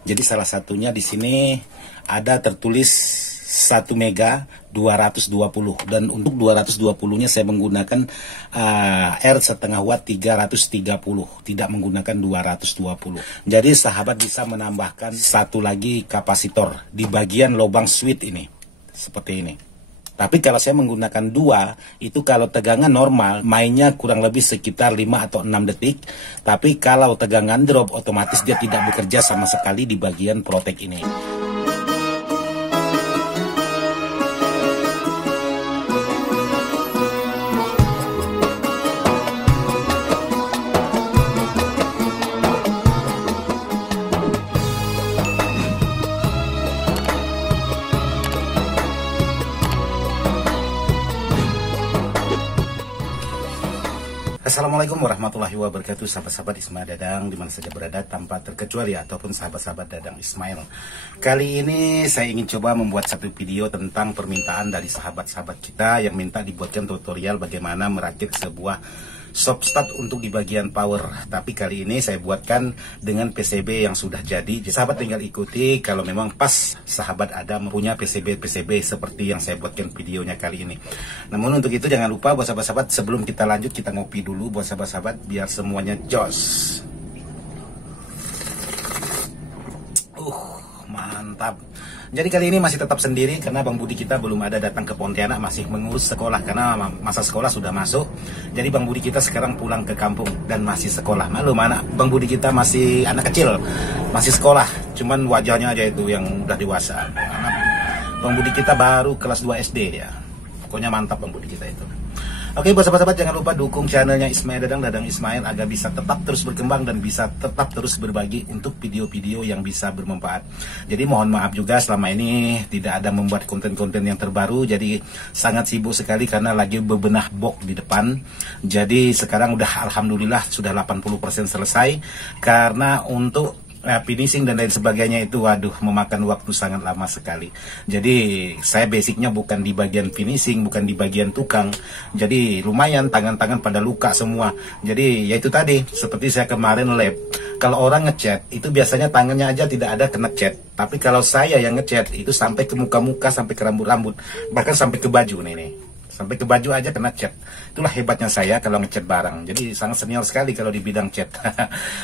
Jadi salah satunya di sini ada tertulis 1 mega 220, dan untuk 220-nya saya menggunakan R setengah watt 330, tidak menggunakan 220. Jadi sahabat bisa menambahkan satu lagi kapasitor di bagian lubang switch ini, seperti ini. Tapi kalau saya menggunakan 2, itu kalau tegangan normal, mainnya kurang lebih sekitar 5 atau 6 detik. Tapi kalau tegangan drop, otomatis dia tidak bekerja sama sekali di bagian protek ini. Assalamualaikum warahmatullahi wabarakatuh, sahabat-sahabat Ismail Dadang dimana saja berada tanpa terkecuali, ataupun sahabat-sahabat Dadang Ismail. Kali ini saya ingin coba membuat satu video tentang permintaan dari sahabat-sahabat kita yang minta dibuatkan tutorial bagaimana merakit sebuah stop start untuk di bagian power. Tapi kali ini saya buatkan dengan PCB yang sudah jadi. Sahabat tinggal ikuti kalau memang pas sahabat ada mempunyai PCB seperti yang saya buatkan videonya kali ini. Namun untuk itu jangan lupa buat sahabat-sahabat, sebelum kita lanjut kita ngopi dulu buat sahabat-sahabat biar semuanya jos. Mantap. Jadi kali ini masih tetap sendiri karena Bang Budi kita belum ada datang ke Pontianak, masih mengurus sekolah karena masa sekolah sudah masuk. Jadi Bang Budi kita sekarang pulang ke kampung dan masih sekolah. Maklum anak Bang Budi kita masih anak kecil, masih sekolah. Cuman wajahnya aja itu yang udah dewasa. Anak Bang Budi kita baru kelas 2 SD ya. Pokoknya mantap Bang Budi kita itu. Oke buat sahabat-sahabat, jangan lupa dukung channelnya Ismail Dadang Ismail agar bisa tetap terus berkembang dan bisa tetap terus berbagi untuk video-video yang bisa bermanfaat. Jadi mohon maaf juga selama ini tidak ada membuat konten-konten yang terbaru, jadi sangat sibuk sekali karena lagi bebenah box di depan. Jadi sekarang udah alhamdulillah sudah 80% selesai, karena untuk finishing dan lain sebagainya itu waduh memakan waktu sangat lama sekali. Jadi saya basicnya bukan di bagian finishing, bukan di bagian tukang. Jadi lumayan tangan-tangan pada luka semua. Jadi ya itu tadi seperti saya kemarin lab. Kalau orang ngecat itu biasanya tangannya aja tidak ada kena cat. Tapi kalau saya yang ngecat itu sampai ke muka-muka, sampai ke rambut-rambut, bahkan sampai ke baju nih. Sampai ke baju aja kena cat. Itulah hebatnya saya kalau ngecat barang. Jadi sangat senior sekali kalau di bidang cat.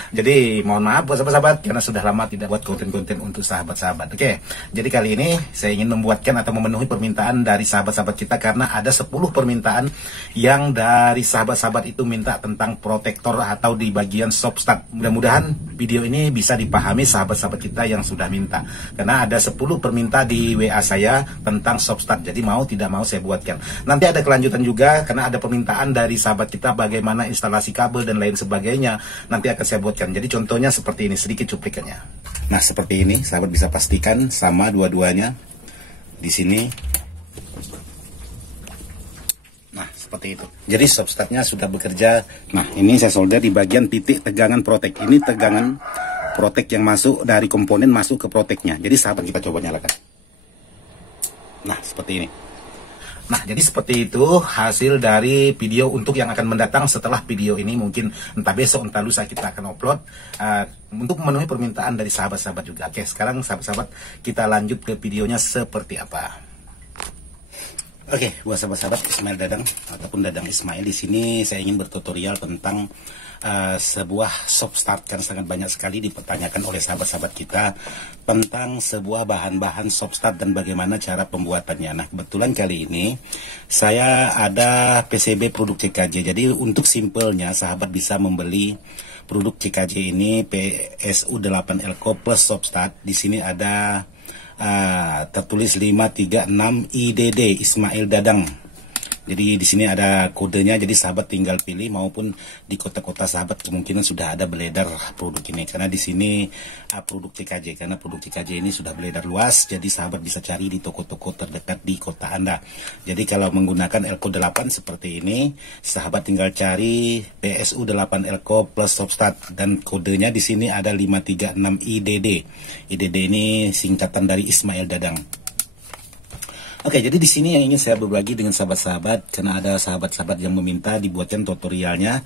Jadi mohon maaf buat sahabat-sahabat karena sudah lama tidak buat konten-konten untuk sahabat-sahabat. Oke. Jadi kali ini saya ingin membuatkan atau memenuhi permintaan dari sahabat-sahabat kita, karena ada 10 permintaan yang dari sahabat-sahabat itu minta tentang protektor atau di bagian stop start. Mudah-mudahan video ini bisa dipahami sahabat-sahabat kita yang sudah minta. Karena ada 10 permintaan di WA saya tentang stop start. Jadi mau tidak mau saya buatkan. Nanti ada kelanjutan juga karena ada permintaan dari sahabat kita bagaimana instalasi kabel dan lain sebagainya. Nanti akan saya buatkan. Jadi contohnya seperti ini, sedikit cuplikannya. Nah seperti ini, sahabat bisa pastikan sama dua-duanya di sini. Nah seperti itu. Jadi stop startnya sudah bekerja. Nah ini saya solder di bagian titik tegangan protek. Ini tegangan protek yang masuk dari komponen masuk ke proteknya. Jadi sahabat kita coba nyalakan. Nah seperti ini. Nah jadi seperti itu hasil dari video untuk yang akan mendatang setelah video ini. Mungkin entah besok entah lusa kita akan upload untuk memenuhi permintaan dari sahabat-sahabat juga. Oke sekarang sahabat-sahabat kita lanjut ke videonya seperti apa. Oke buat sahabat-sahabat Ismail Dadang ataupun Dadang Ismail, di sini saya ingin bertutorial tentang sebuah stop start. Kan sangat banyak sekali dipertanyakan oleh sahabat-sahabat kita tentang sebuah bahan-bahan stop start dan bagaimana cara pembuatannya. Nah kebetulan kali ini saya ada PCB produk CKJ. Jadi untuk simpelnya sahabat bisa membeli produk CKJ ini PSU 8 Elko plus stop start. Di sini ada tertulis 536 IDD Ismail Dadang. Jadi di sini ada kodenya, jadi sahabat tinggal pilih, maupun di kota-kota sahabat kemungkinan sudah ada beredar produk ini. Karena di sini produk CKJ, karena produk CKJ ini sudah beredar luas, jadi sahabat bisa cari di toko-toko terdekat di kota Anda. Jadi kalau menggunakan Elko 8 seperti ini, sahabat tinggal cari PSU 8 Elko plus stop start, dan kodenya di sini ada 536 IDD. IDD ini singkatan dari Ismail Dadang. Oke, jadi di sini yang ingin saya berbagi dengan sahabat-sahabat, karena ada sahabat-sahabat yang meminta dibuatkan tutorialnya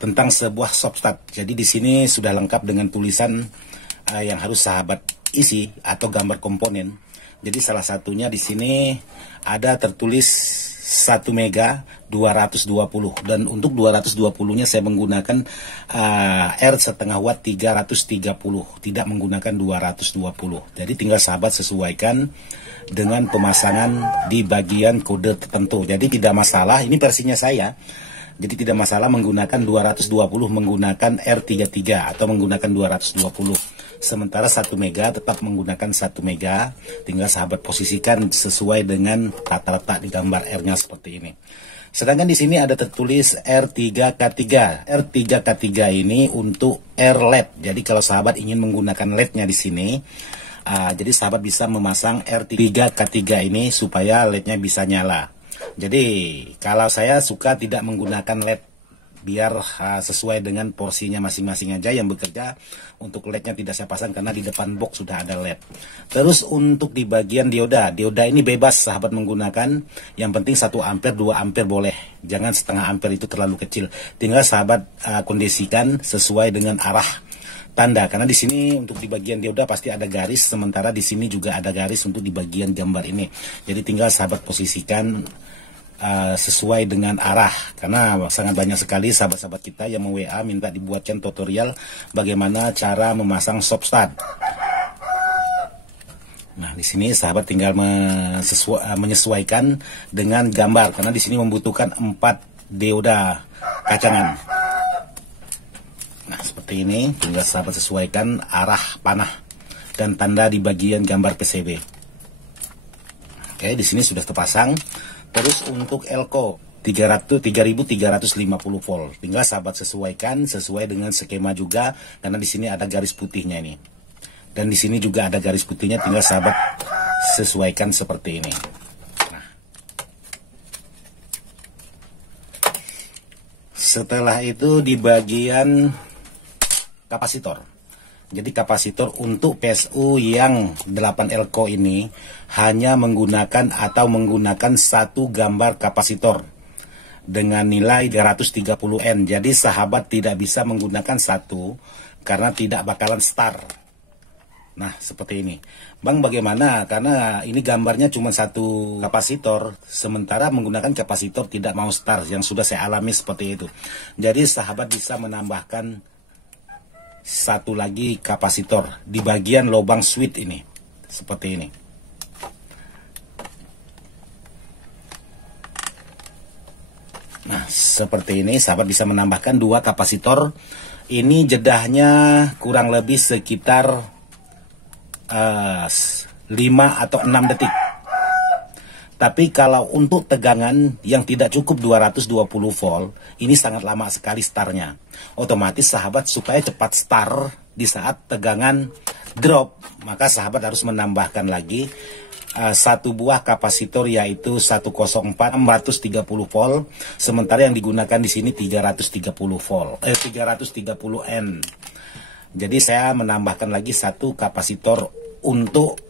tentang sebuah stopstart. Jadi di sini sudah lengkap dengan tulisan yang harus sahabat isi atau gambar komponen. Jadi salah satunya di sini ada tertulis 1 mega 220, dan untuk 220-nya saya menggunakan R setengah watt 330, tidak menggunakan 220. Jadi tinggal sahabat sesuaikan dengan pemasangan di bagian kode tertentu. Jadi tidak masalah, ini versinya saya. Jadi tidak masalah menggunakan 220 menggunakan R33 atau menggunakan 220. Sementara 1 mega tetap menggunakan 1 mega. Tinggal sahabat posisikan sesuai dengan tata letak di gambar R-nya seperti ini. Sedangkan di sini ada tertulis R3K3. R3K3 ini untuk R LED. Jadi kalau sahabat ingin menggunakan LED-nya di sini, jadi sahabat bisa memasang R3K3 ini supaya LED-nya bisa nyala. Jadi kalau saya suka tidak menggunakan LED, biar sesuai dengan porsinya masing-masing aja yang bekerja. Untuk LED-nya tidak saya pasang karena di depan box sudah ada LED. Terus untuk di bagian dioda ini bebas sahabat menggunakan. Yang penting 1 ampere 2 ampere boleh, jangan setengah ampere, itu terlalu kecil. Tinggal sahabat kondisikan sesuai dengan arah tanda, karena di sini untuk di bagian dioda pasti ada garis, sementara di sini juga ada garis untuk di bagian gambar ini. Jadi tinggal sahabat posisikan sesuai dengan arah, karena sangat banyak sekali sahabat-sahabat kita yang WA minta dibuatkan tutorial bagaimana cara memasang stopstart. Nah, di sini sahabat tinggal menyesuaikan dengan gambar, karena di sini membutuhkan 4 dioda kacangan. Nah, seperti ini tinggal sahabat sesuaikan arah panah dan tanda di bagian gambar PCB. Oke, di sini sudah terpasang. Terus untuk elko 3350 volt. Tinggal sahabat sesuaikan sesuai dengan skema juga, karena di sini ada garis putihnya ini. Dan di sini juga ada garis putihnya, tinggal sahabat sesuaikan seperti ini. Nah, setelah itu di bagian kapasitor. Jadi kapasitor untuk PSU yang 8 elko ini hanya menggunakan satu gambar kapasitor dengan nilai 330N. Jadi sahabat tidak bisa menggunakan satu karena tidak bakalan start. Nah, seperti ini. Bang, bagaimana? Karena ini gambarnya cuma satu kapasitor, sementara menggunakan kapasitor tidak mau start, yang sudah saya alami seperti itu. Jadi sahabat bisa menambahkan satu lagi kapasitor di bagian lubang switch ini, seperti ini. Nah, seperti ini sahabat bisa menambahkan 2 kapasitor. Ini jedahnya kurang lebih sekitar 5 atau 6 detik. Tapi kalau untuk tegangan yang tidak cukup 220 volt, ini sangat lama sekali startnya. Otomatis sahabat supaya cepat start di saat tegangan drop, maka sahabat harus menambahkan lagi 1 buah kapasitor, yaitu 104 430 volt. Sementara yang digunakan di sini 330 volt, 330 N. Jadi saya menambahkan lagi 1 kapasitor untuk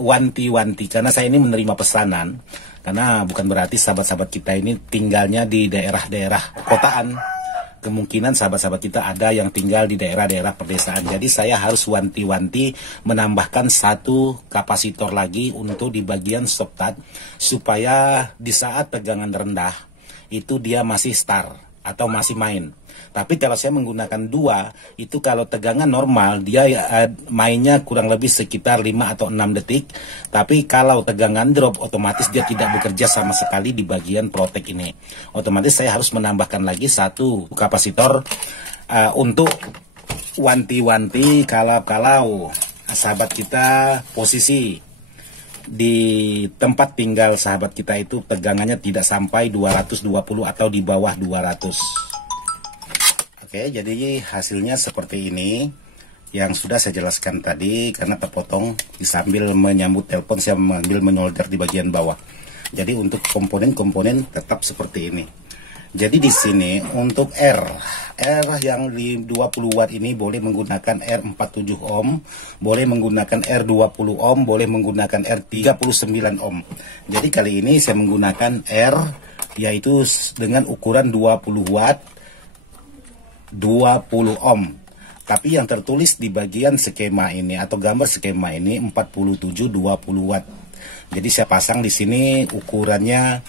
wanti-wanti, karena saya ini menerima pesanan, karena bukan berarti sahabat-sahabat kita ini tinggalnya di daerah-daerah kotaan. Kemungkinan sahabat-sahabat kita ada yang tinggal di daerah-daerah pedesaan. Jadi saya harus wanti-wanti menambahkan 1 kapasitor lagi untuk di bagian stopstart, supaya di saat tegangan rendah itu dia masih start atau masih main. Tapi kalau saya menggunakan 2, itu kalau tegangan normal dia mainnya kurang lebih sekitar 5 atau 6 detik. Tapi kalau tegangan drop, otomatis dia tidak bekerja sama sekali di bagian protek ini. Otomatis saya harus menambahkan lagi 1 kapasitor untuk wanti-wanti kalau sahabat kita posisi di tempat tinggal sahabat kita itu tegangannya tidak sampai 220 atau di bawah 200. Oke, jadi hasilnya seperti ini yang sudah saya jelaskan tadi, karena terpotong sambil menyambut telepon saya mengambil menyolder di bagian bawah. Jadi untuk komponen-komponen tetap seperti ini. Jadi di sini untuk R yang di 20 watt ini boleh menggunakan R47 ohm, boleh menggunakan R20 ohm, boleh menggunakan R39 ohm. Jadi kali ini saya menggunakan R yaitu dengan ukuran 20 watt 20 ohm. Tapi yang tertulis di bagian skema ini atau gambar skema ini 47 20 watt. Jadi saya pasang di sini ukurannya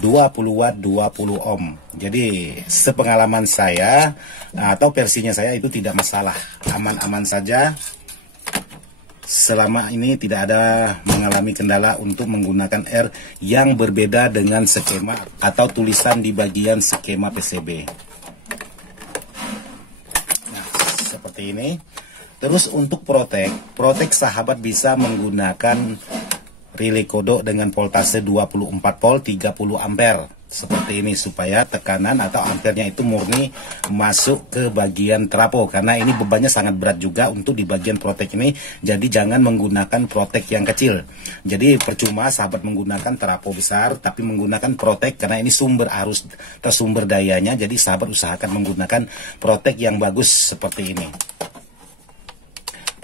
20 watt 20 ohm. Jadi sepengalaman saya atau versinya saya itu tidak masalah, aman-aman saja. Selama ini tidak ada mengalami kendala untuk menggunakan R yang berbeda dengan skema atau tulisan di bagian skema PCB. Nah, seperti ini. Terus untuk protek sahabat bisa menggunakan relay kodok dengan voltase 24 volt 30 ampere. Seperti ini supaya tekanan atau ampernya itu murni masuk ke bagian trapo, karena ini bebannya sangat berat juga untuk di bagian protek ini. Jadi jangan menggunakan protek yang kecil. Jadi percuma sahabat menggunakan trapo besar tapi menggunakan protek, karena ini sumber arus atau sumber dayanya. Jadi sahabat usahakan menggunakan protek yang bagus seperti ini.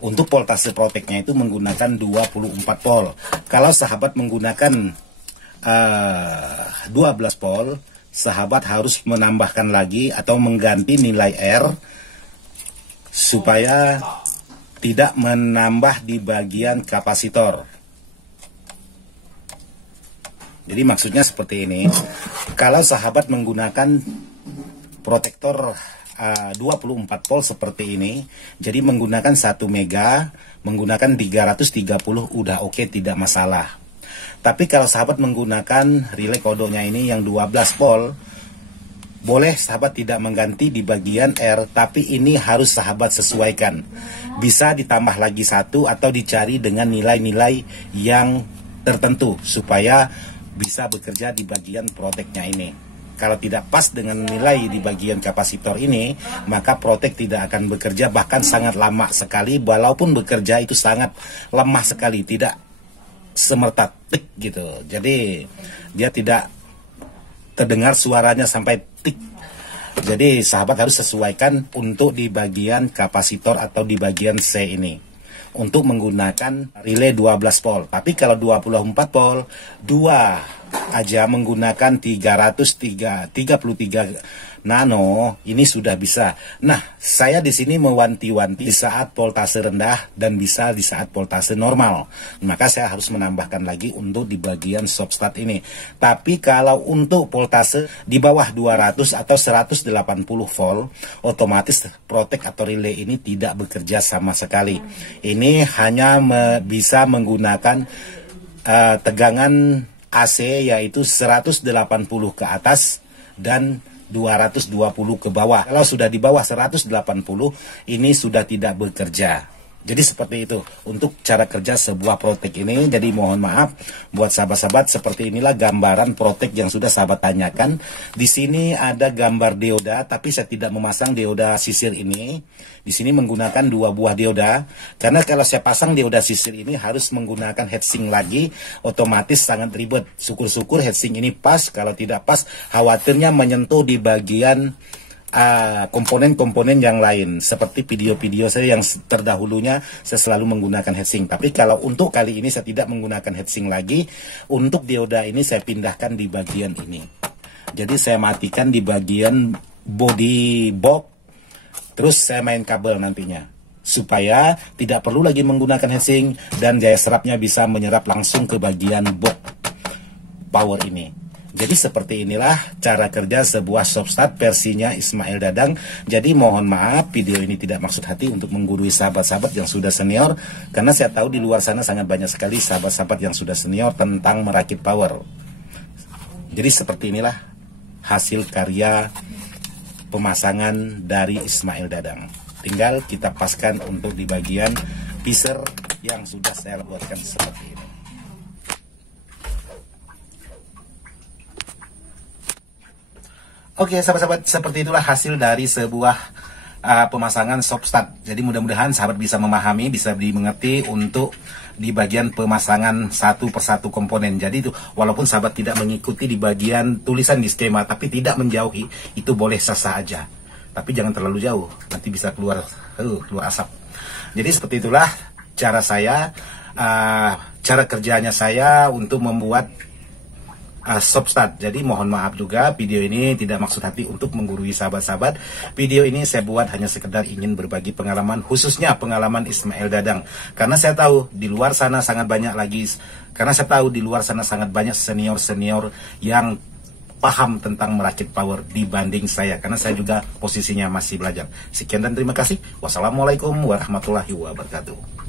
Untuk voltase proteknya itu menggunakan 24 volt. Kalau sahabat menggunakan 12 volt, sahabat harus menambahkan lagi atau mengganti nilai R supaya tidak menambah di bagian kapasitor. Jadi maksudnya seperti ini. Kalau sahabat menggunakan protektor 24 volt seperti ini, jadi menggunakan 1 mega, menggunakan 330 udah oke, tidak masalah. Tapi kalau sahabat menggunakan relay kodoknya ini yang 12 volt, boleh sahabat tidak mengganti di bagian R, tapi ini harus sahabat sesuaikan. Bisa ditambah lagi 1 atau dicari dengan nilai-nilai yang tertentu supaya bisa bekerja di bagian proteknya ini. Kalau tidak pas dengan nilai di bagian kapasitor ini, maka protek tidak akan bekerja, bahkan sangat lama sekali. Walaupun bekerja itu sangat lemah sekali, tidak semerta tik gitu. Jadi dia tidak terdengar suaranya sampai tik. Jadi sahabat harus sesuaikan untuk di bagian kapasitor atau di bagian C ini untuk menggunakan relay 12 volt. Tapi kalau 24 volt, dua aja menggunakan 33 nano, ini sudah bisa. Nah, saya di sini mewanti-wanti di saat voltase rendah dan bisa di saat voltase normal. Maka saya harus menambahkan lagi untuk di bagian stop-start ini. Tapi kalau untuk voltase di bawah 200 atau 180 volt, otomatis protek atau relay ini tidak bekerja sama sekali. Ini hanya bisa menggunakan tegangan AC yaitu 180 ke atas dan 220 ke bawah. Kalau sudah di bawah 180 ini sudah tidak bekerja. Jadi seperti itu untuk cara kerja sebuah protek ini. Jadi mohon maaf buat sahabat-sahabat, seperti inilah gambaran protek yang sudah sahabat tanyakan. Di sini ada gambar dioda, tapi saya tidak memasang dioda sisir ini. Di sini menggunakan 2 buah dioda, karena kalau saya pasang dioda sisir ini harus menggunakan heatsink lagi, otomatis sangat ribet. Syukur-syukur heatsink ini pas, kalau tidak pas khawatirnya menyentuh di bagian komponen-komponen yang lain. Seperti video-video saya yang terdahulunya saya selalu menggunakan heatsink. Tapi kalau untuk kali ini saya tidak menggunakan heatsink lagi. Untuk dioda ini saya pindahkan di bagian ini. Jadi saya matikan di bagian body box, terus saya main kabel nantinya, supaya tidak perlu lagi menggunakan heatsink dan daya serapnya bisa menyerap langsung ke bagian box power ini. Jadi seperti inilah cara kerja sebuah stop-start versinya Ismail Dadang. Jadi mohon maaf video ini tidak maksud hati untuk menggurui sahabat-sahabat yang sudah senior, karena saya tahu di luar sana sangat banyak sekali sahabat-sahabat yang sudah senior tentang merakit power. Jadi seperti inilah hasil karya pemasangan dari Ismail Dadang. Tinggal kita paskan untuk di bagian piser yang sudah saya buatkan seperti ini. Oke sahabat-sahabat, seperti itulah hasil dari sebuah pemasangan stop-start. Jadi mudah-mudahan sahabat bisa memahami, bisa dimengerti untuk di bagian pemasangan satu persatu komponen. Jadi itu walaupun sahabat tidak mengikuti di bagian tulisan di skema, tapi tidak menjauhi, itu boleh sah-sah aja. Tapi jangan terlalu jauh, nanti bisa keluar asap. Jadi seperti itulah cara saya, cara kerjanya saya untuk membuat stop start. Jadi mohon maaf juga, video ini tidak maksud hati untuk menggurui sahabat-sahabat. Video ini saya buat hanya sekedar ingin berbagi pengalaman, khususnya pengalaman Ismail Dadang. Karena saya tahu di luar sana sangat banyak senior-senior yang paham tentang merakit power dibanding saya, karena saya juga posisinya masih belajar. Sekian dan terima kasih. Wassalamualaikum warahmatullahi wabarakatuh.